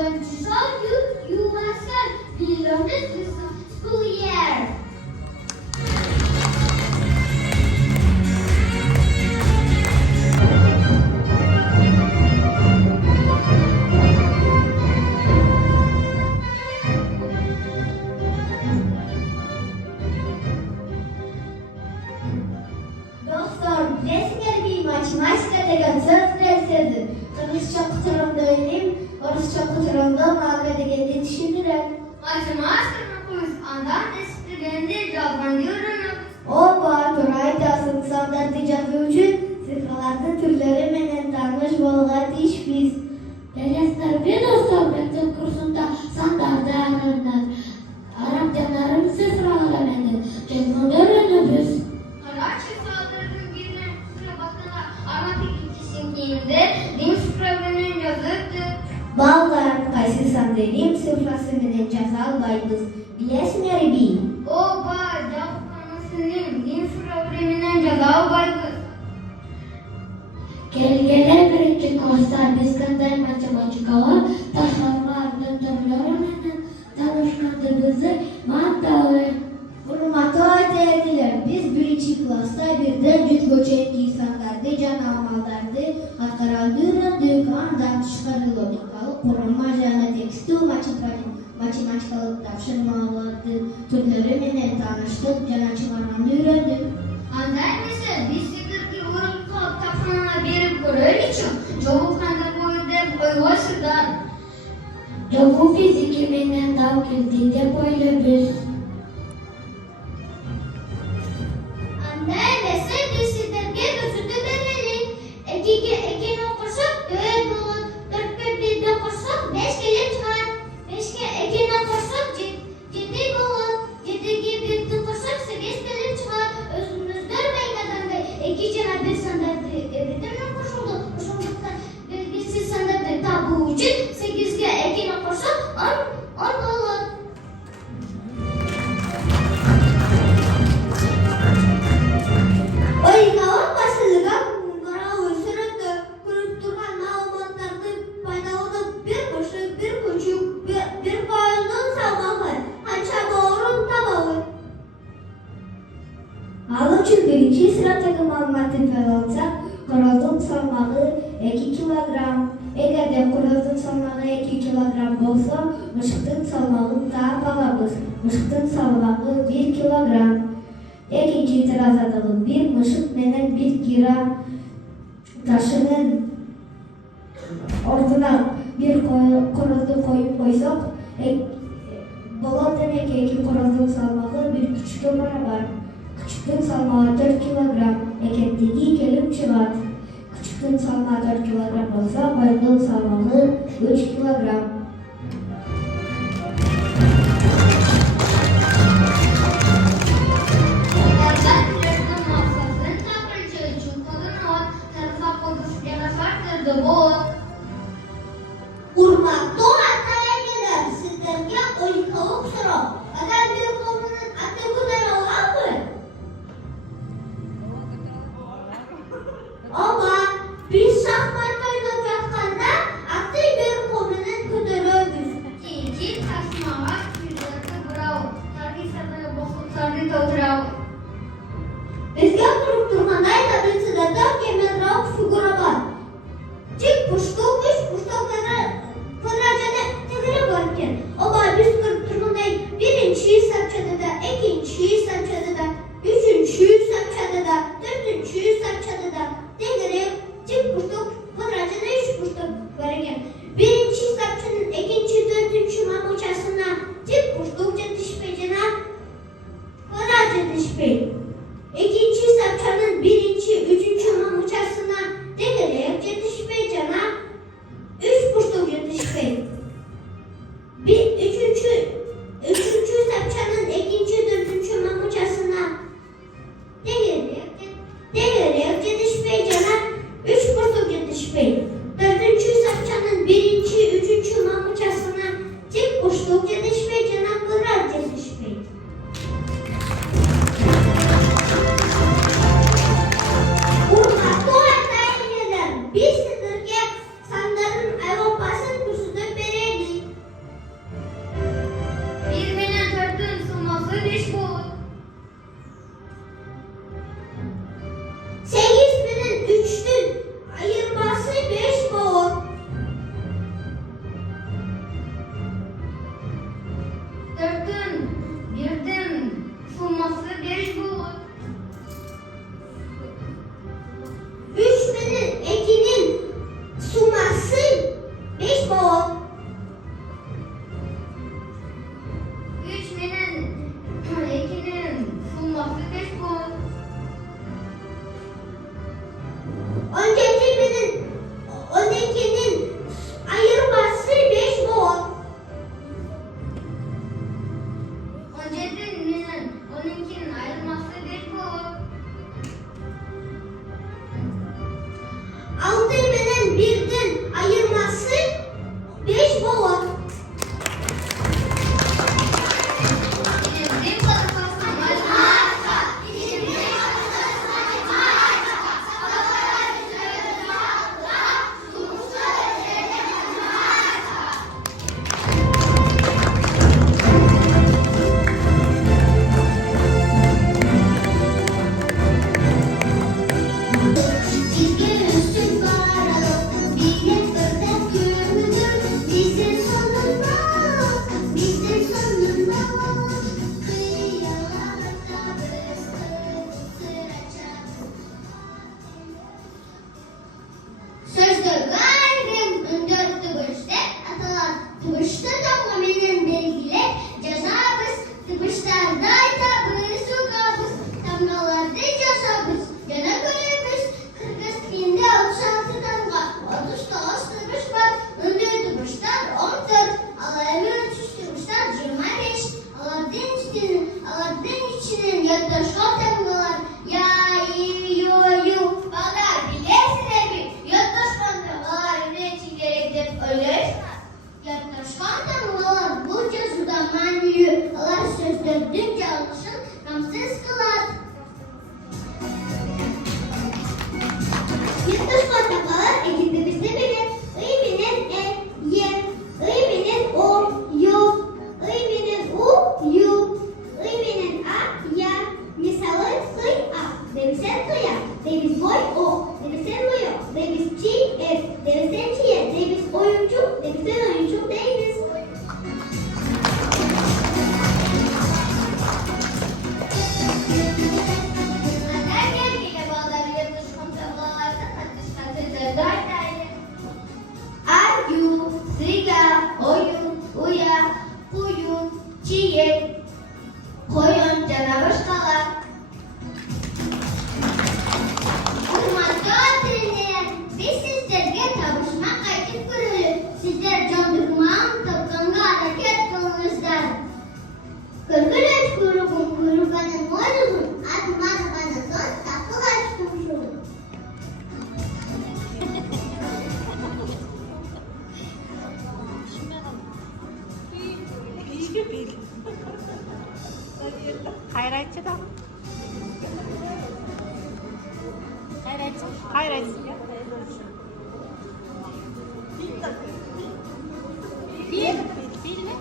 going to show you myself. We learn this school year. Dostlar, resmen bir matematika degan so'zni aytadi. Qirg'izcha quturumda o'ynayim, o'rischa quturumda ma'lum deganni tushundilar. Matematika kurs andan eskigende yazmayı öğreniyoruz. Oba, to'g'ri aytasiz. Standartda yozuv uchun sifrlarning turlari bilan tanish bo'lgan deyishmiz. Derslerbe dostlar maktab kursunda standartda Arap tillarimiz sifralarını tezmanda öğreniyoruz. Karachi saldırının birine sıra bakana Arap ikisinde deniz problemini yazıktı. Ballar, qaysi sandalim sifrasi bilan jazo olmaymiz. Bilasizlar bi? Oba, javobxonasining deniz probleminden yazı baydı. Kelgeler birinci kurslar biz qanday matematikalar tahlillarning turlarini tanishganimizni ma'lum. Hurmatli o'quvchilar, biz 1-klassda birdan jutgacha insanlarni jon amallarni haqoratni o'rgandik. Andan tashqari logikalik qurilma jana tekstu matematikalik topshirmalarni turlari bilan tanishdik, janachilarni o'rgandik. Andan ise biz sizlarga o'rinqo taqsimlar berib ko'rish uchun javobxonda qo'yib qo'yasizlar. Javu fiziki bilan davkildi deb o'ylaymiz. Andan ise biz sizlarga ko'rsatib beraylik. 2 ga 2 qo'shib 4 bo'ladi. 4 ga 1 qo'shib 5 kelib chiqadi. 5 ga 2 qo'shib 7 bo'ladi. 7 ga 1 qo'shib 8 kelib chiqadi. O'zimizlar bilganda 2 jana 1 standartda bilan qo'shildi. Shundaqda belgisiz standartda topish uchun 8 ga 2 qo'shib 10 bo'ladi. O'yinlar boshlangan qaror surati ko'rib turgan ma'lumotlarni paydoda bir boshqa bir kuchuk bir qoyilning salmoqi qancha bo'rin tabovi. Hali uchun birinchi siratdagi ma'lumotni olsak, qirolning salmog'i 2 kilogramm. Agarda qirolning salmog'i 2 kilogramm bo'lsa, mushukning salmog'ini topamiz. Mushukning salmog'i 1 kilogramm. İkinci itiraz edelim. Bir mushuk bilan 1 kira taşının ortuna bir qirolni qo'yib qo'ysak, bo'ladi demak 2 qirolning salmog'i bir kuchukka barobar. Kuchukning salmog'i 4 kilogramm ekanligi kelib chiqadi. Kuchukning salmog'i 4 kilogramm bo'lsa, qo'yning salmog'i 3 kilogramm. Hurmatli ota-onalar, sizlarga o'yinqaroq so'roq. Agar bir qavmning ati ko'tara oladimi? Ama biz shaxmat o'ynayotganda ati bir qavmini ko'taramiz. Keyin tasmaga sizlarga birov tarbiyaga bosib o'tiradi. Bizga ko'rib turganday tabiatda kamerroq figura bor. Tik pushtovlar kvadrachada tegirib borgan. Ama biz ko'rib turganday bir Çıkan tanrılar bu casuda maniyi Allah sözlerinin çalışın kamsız kılar. Yıldız portakalar ekibimizde bilir. İbinin ye, İbinin o, yu, İbinin u, yu, İbinin a, ya. Misalı kıy a, demişsen kıya, demiş boy o, demişsen boyo, demiş çiğ et, demişsen çiğe, demiş oyuncu, demişsen oyuncu değiliz. Ayu, siga, oyun, uya, kuyun, çiğ, koyun, canavar kalar. Hurmatlı öğretmenler, biz sizlerge tanışma kayıt kurulu. Sizler canlıkman tıpkınga hareket kılınızlar. Kırkılaç grubun kuyruğunun boynuzun atma bana son takılaç kumşulun. Hayratçı da. Hayratçı. Hayratçı. Bir. Bir mi?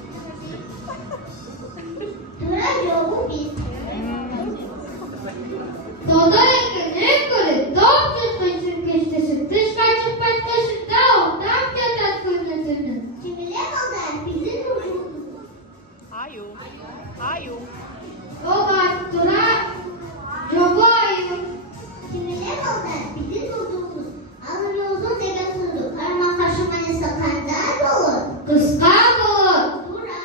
Tura yoğu bir. Dağda ekmeğine göre dağ tutmasın geçtesin. Dış kaçıp başkasın dağ. Dağ yatak kurnasını. Cemile kadar bizim çocuk. Ayu. Ayu. O baktıra. Yobayım. Cemile kadar bizim çocuğumuz. Alın yolun degasını. Karma karşımanı sakandar olur. Kıska olur. Tura.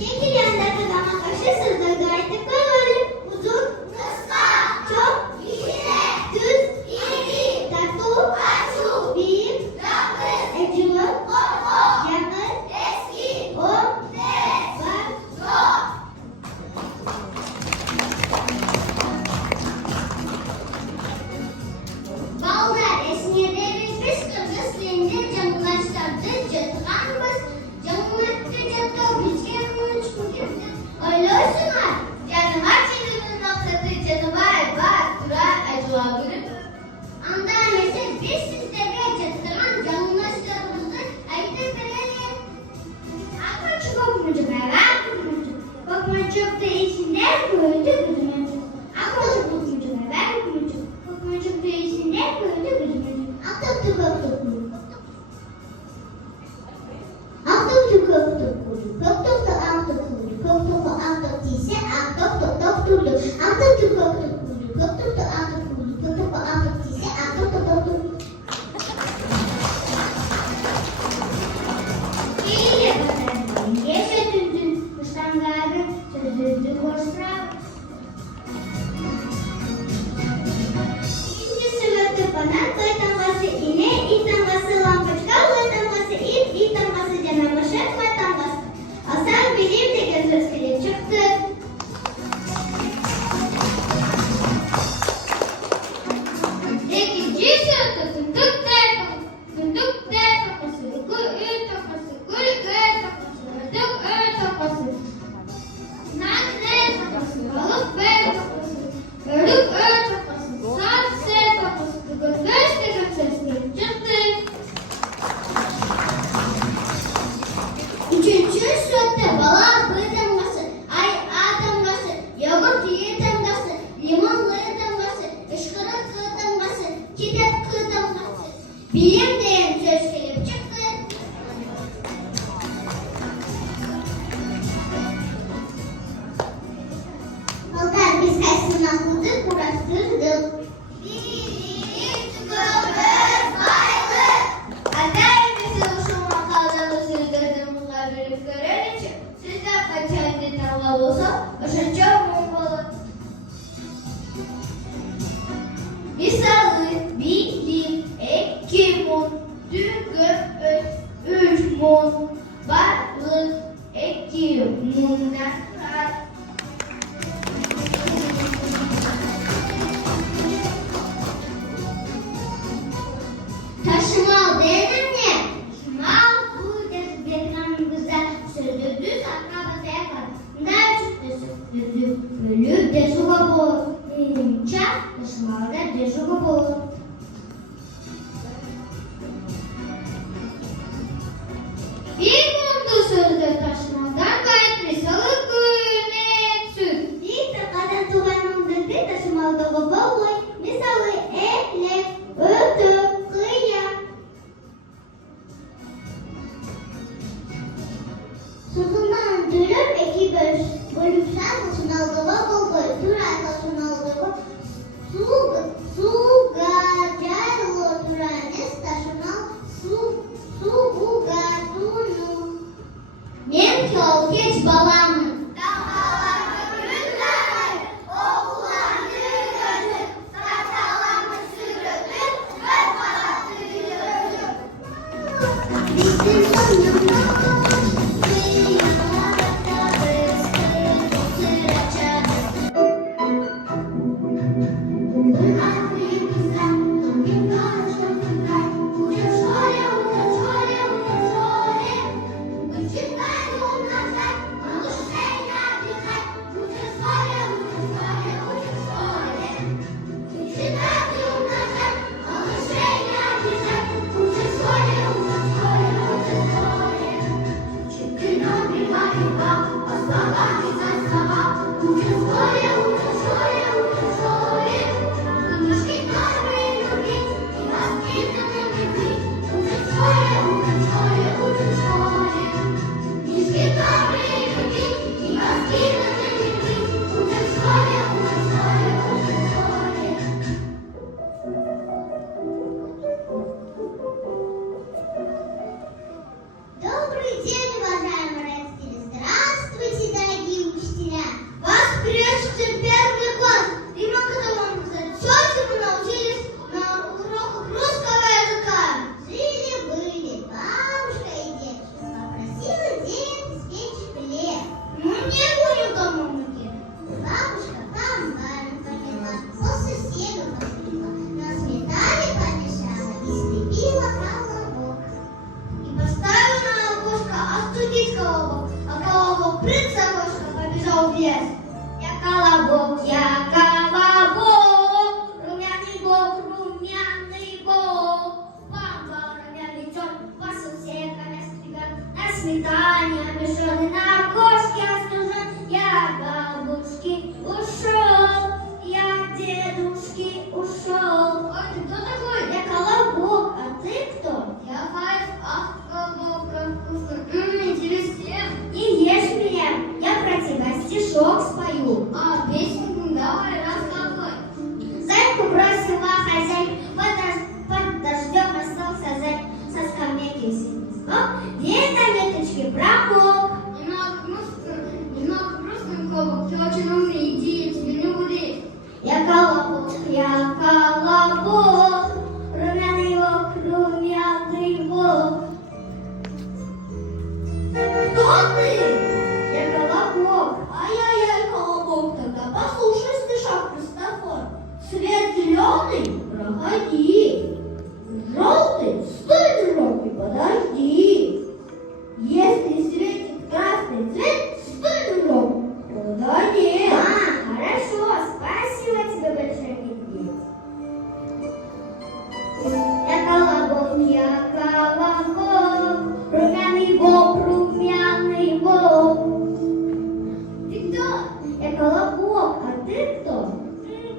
Çekil yandaki dama karşı sırda gayet kalır. Uzun. Kıska. Çok. İşine. Düz. İyi. Tatlı. Kaçu. Bir. Rapız. Ecili. Korku. Yakın. Eski. O. Des. Var. Çok. Ballar esniyederiz biz kırgız deyince canlılaştırdı cıtkanımız. Canlılaştı cıtkı bizgen uç bugündür. Öyle olsunlar. Canavar çevirinin maksadı canavar var. Durar acıva görür. Andanesi biz sizlere cıtkan canlılaştırdığımızı ayırt verelim. Akma çok mucuk eve kurmucuk. Bakma çok da içinden koydu kızımcuk. Akma çok mucuk eve kurmucuk. Bakma çok da içinden koydu kızımcuk. Aktık tuk aktık kuru. Aktık tuk aktık kuru. Kaktık da aktık kuru. Kaktık da aktık değilse aktık tuk tuk turlu. Aktık tuk aktık kuru. Kaktık da aktık kuru. Kaktık da aktık değilse aktık tuk tuk turlu. İyi yapalım. Yaşa dündün. Kuştan gayrı sözüldü koşra. İkinci sırada bana koy damgası iğne, ilk damgası lambaçka, koy damgası ip, ilk damgası canabaşa, koy damgası. Asal bilim de göz kelip çıktı. İkinci sırada fındık der takası. Fındık der takası. Gül takası. Gül takası. Fındık takası. Nar der takası. Balık ver takası. Örük takası. Saat ser takası. Gül de sesleri çıktı. Üçüncü sırada bala bı damgası, ay a damgası, yoğurt ye damgası, limon lı damgası, ışkırık kı damgası, kitap kı damgası. Bilim diyen söz kelip çıktı. Halkar biz kaysını akıldık, uğraştırdık. Birlik kıbrıs baylı. Annem bizi uşun makalları sözlerden bunlar verip gören için sizler kaçan tanımalı olsa aşınca olmalı. Misalı bilim, ekim, düğün, üç mun, varlık, ekim, mundan. Taşımal dedim ya. Gülşen Sunalgava Bulgur, Turayla Sunalgava Sugadjaylo Turanes Taşınal Sugadunu. Men kol geç balamın. Добрый день, уважаемые родители! Здравствуйте, дорогие учителя! Вас приветствует первый класс. Дима, когда вам зачете, мы научились на уроках русского языка. Жили-были бабушка и дедушка. Попросила дед испечь хлеб. Ну, не будем дома муки. Бабушка комбайн поняла, по соседу позвонила, на сметане помешала и слепила колобок. И поставила на окошко остудить колобок, а колобок прыг с окошка побежал в лес. Я колобок, румяный бок, бамба, румяный черт, пошел всеками стриган, на сметане обижен, на окошке остужен. Я от бабушки ушел, я от дедушки ушел. Ой, ты кто такой? Я колобок, а ты кто? Я Хайф, ах, колобок, как вкусно, интереснее. Не ешь меня, я про тебя стишок спою. А, песенку давай, рассказывай. Зайку бросила хозяйка, под дождем остался зайк, со скамейки сидел, весь на веточке промок. Немного грустно, колобок, ты очень умный, иди, я тебе не буду. Я колобок, румяный бок. Кто ты? Я колобок. Ай-яй-яй, колобок, тогда послушай стишок Христофор. Свет зеленый, проходи. Желтый, стой, дружок, и подожди. Если светит красный цвет, стой, дружок, подожди. Хорошо, спасибо тебе большое, медведь. Я колобок, румяный бок. Ты кто? Я колобок, а ты кто?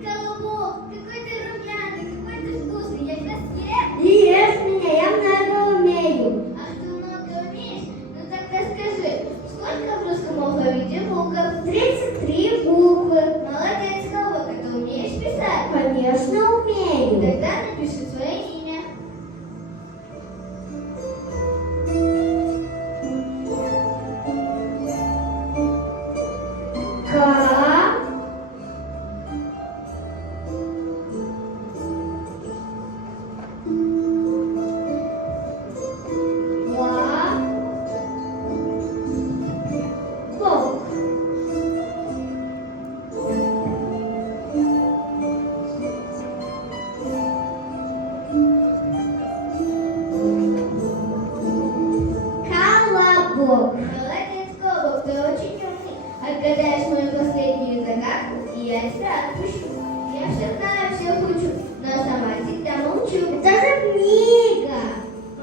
Колобок, какой ты румяный, какой ты вкусный, я тебя съем. Не ешь меня, я много умею. А ты много умеешь? Ну тогда скажи, сколько в русском алфавите букв? 33 буквы. Молодец, колобок, а ты умеешь писать? Конечно, умею. Тогда напиши свое имя. Молодец, колобок, ты очень умный. Отгадаешь мою последнюю загадку, и я тебя отпущу. Я все знаю, все хочу, но сама всегда молчу. Это же книга.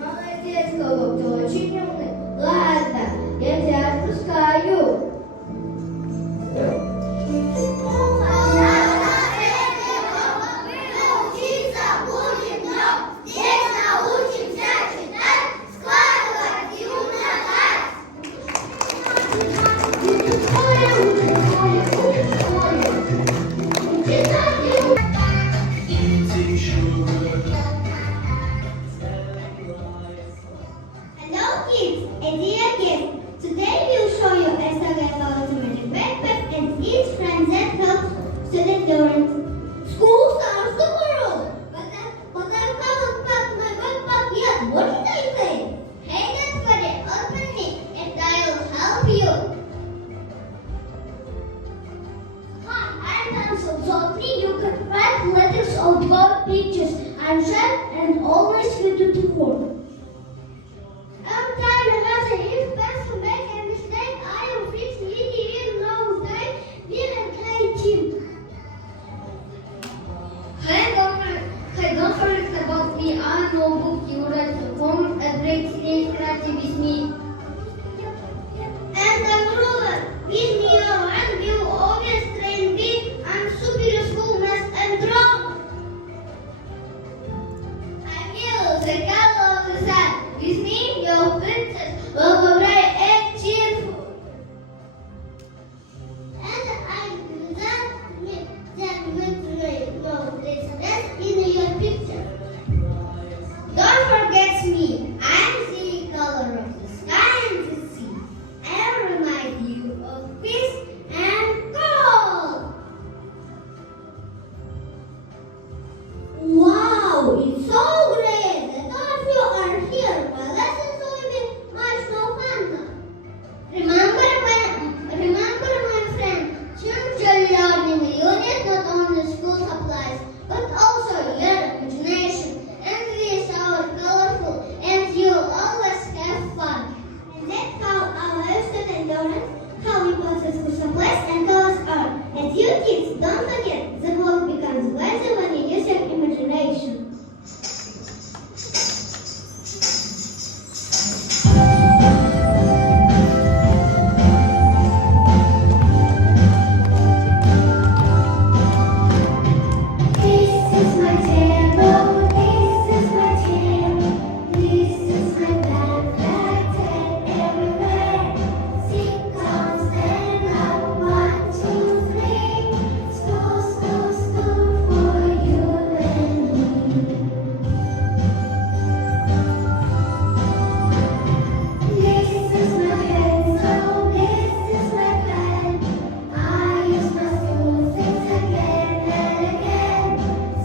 Молодец, колобок, ты очень умный. Ладно, я тебя отпускаю. Складывать и умножать. dear guest. Today we will show you a story about a magic backpack and its friends that help student learn. School starts tomorrow, but I haven't packed my backpack yet. What did I say? Hey, that's funny. Open it and I will help you. Hi, I'm Hansel. So you can write letters or draw pictures and share and always fit it to work. Every time I have a best to make a mistake, I will fix it even though they didn't catch him. Hey, don't forget about me. I know book you write the form and break snake creative with me. And I'm ruler. With me and we will always train big and super useful math and draw. I will the color of the sun. With me, your princess will be bright and cheerful. And I will then make no princess in your picture. Don't forget me. I'm the color of the sky and the sea. I remind you of peace and gold. Wow, it's so great that all of you are here. My lessons will be much more fun now. Remember my friend, children learning unit not only school supplies, but also your imagination. And these are colorful, and you always have fun. And that's how our student learners, how important school supplies and colors are. And you kids, don't forget, the world becomes wiser when you use your imagination. This is my table, this is my chair, this is my backpack and everywhere. Sit down, stand up, 1, 2, 3. School, school, school for you and me. This is my pencil, this is my pen. I use my school things again and again.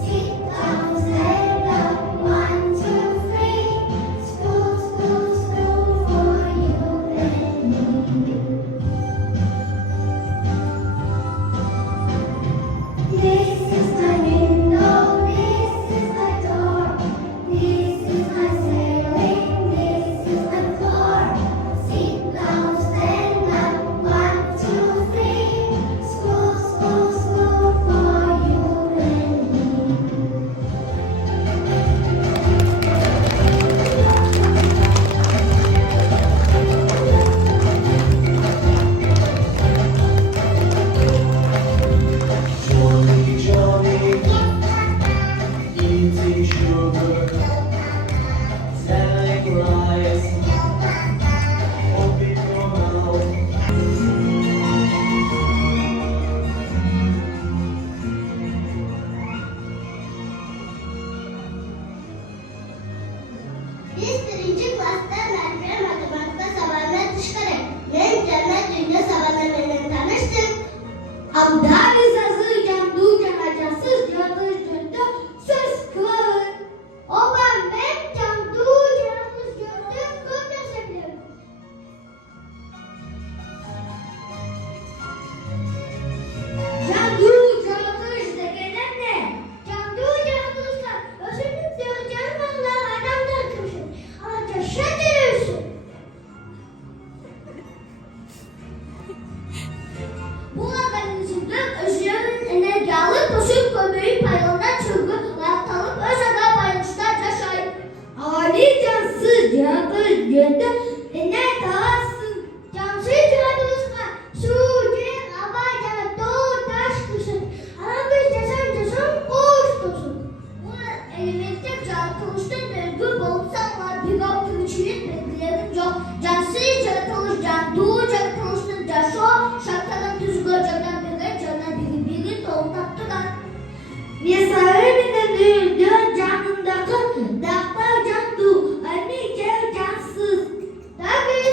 Sit down, stand up, 1, 2, 3. School, school, school for you and me. This is my window, this is my door. This is my ceiling, this is my floor. Sit down, stand up, 1, 2, 3. School, school, school for you and me. Johnny, Johnny, eating sugar, telling lies, open your mouth. Biz birinci klasta Merve matematikte sabahlar çıkarak ben cennet dünya sabahlarıyla tanıştık. Abdal sazıyken duyken acasız yatış döndü söz kılavı. O ben can duyken acasız gördüm kopya sevdim. Can duyken acasız da gelen ne? Can duyken acasızlar özürlük diyeceğim vallahi adamlar kırışır. Ama şaşırıyorsun. Bu organizmden özgürlüğün enerji alıp koşup kömürün paylarından çılgın yaptalıp öz aga paylaşlar yaşayıp Ali cansız yatır göndü ne dağılsın cansız yatırızka su cin abayca doğu taş kışın arabız cesem koş tosun. Bu elementte yaratılışta döngü bolsanlar bir gap kılıçının beklerin yok cansız yaratılış can doğu yaratılışın caşo şartların düzgün candan biri candan biri doğum tattılar. Misal bir canındaki dağlar can du, anne cansız. Tabii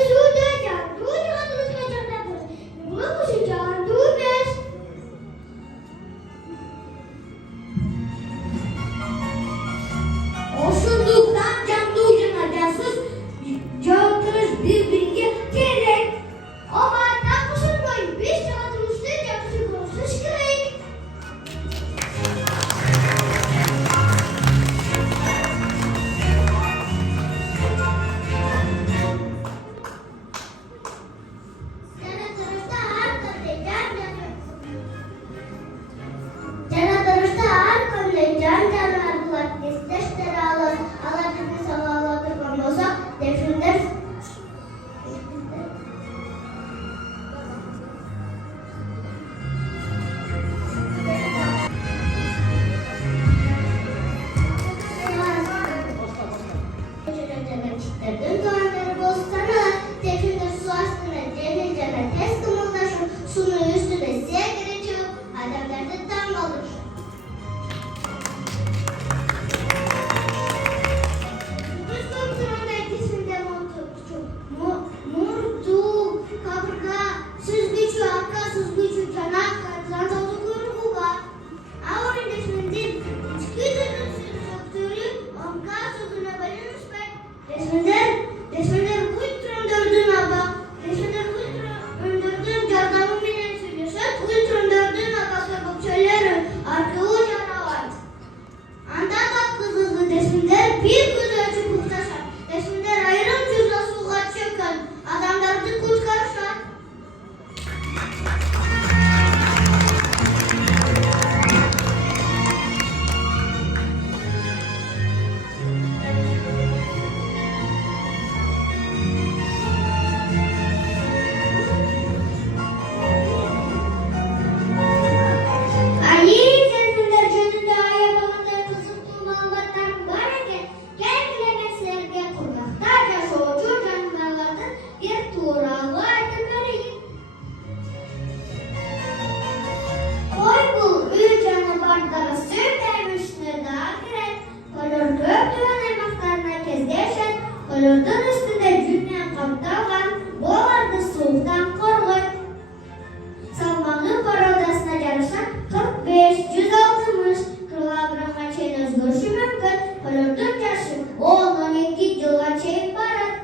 Desmender bu üstündürdün abla. Desmender bu üstündürdün yardımı menen söylüyorsun. Bu üstündürdün abla bakçaları arkağı canavar. Anda bak kızıldı Desmender bir güzel çıkıp taşar. Desmender ayrım cüzle suğa çöken adamları kurtarışar. Kolordan üstünde cümle kaptalan, boğardı soğuktan koruyup. Salmanlı parodasına yarışan 45-160 kilogramma çeyin özgürüşü mümkün. Kolordan yaşı 10-12 yıla çeyin barat.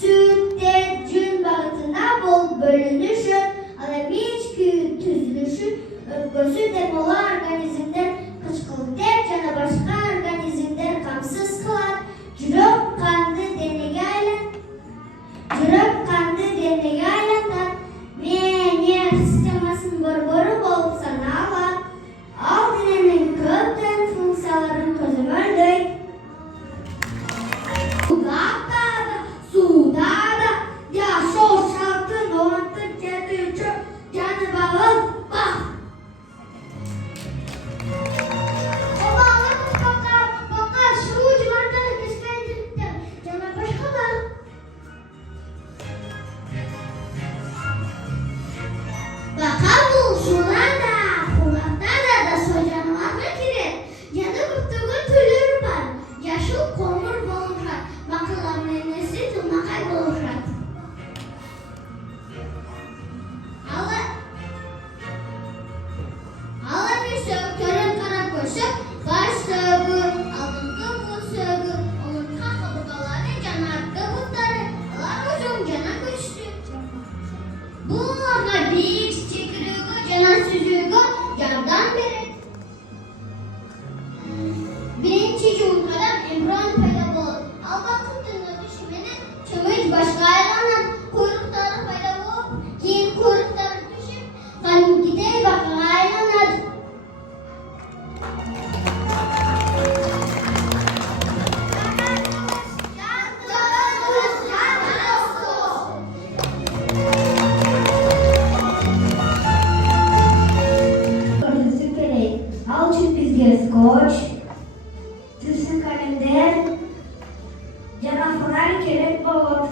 Sütte cün bağıtına bol bölünüşü, alabiç tüzülüşü, öpgösü demolu organizmler kışkılıklar, cana başka organizmler kamsız kılar. Cürop kandı denege aylandan meğer sistemasının boru bolup sanalar. Al dinenin köpten funksiyaların közümöldük. Suda da yaşo şartın orta cedücü canı bağıl bak. Bunlarla bir çekirüğü, cana süzüğü, candan beri. Birinci cumhurdan embriyon payda bulur. Albatın dönüyor düşmenin, çömüç başka aylanan, kuyrukları payda bulup, keyin kuyrukları düşüp, kanım gidey bakın aylanan. Al çizgi skoç, tüsün kalender, canavar kelek balık.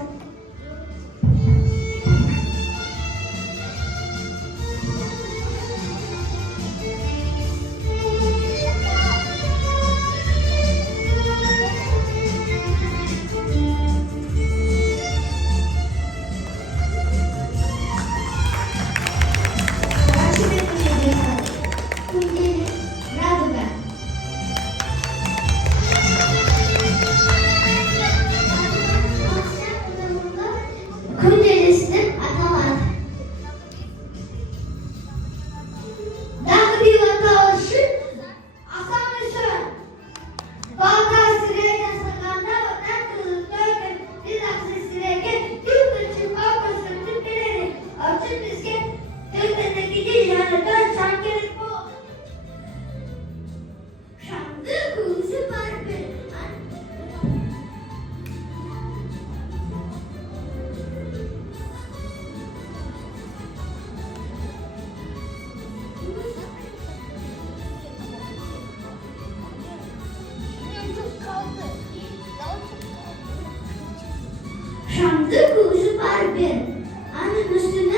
Kundelisinin atalar. Dağ bir vataşı, asamısın. Bağda sıraya sakanda vatan kılıp dövdüm. Bir aksı sıraya tüm için kalmasın tüpleri. Açın bize tüpene gidin yani dön sankelik bu. Şanlı kuzu var bir. Şanlı kuzu var bir. Anın üstüne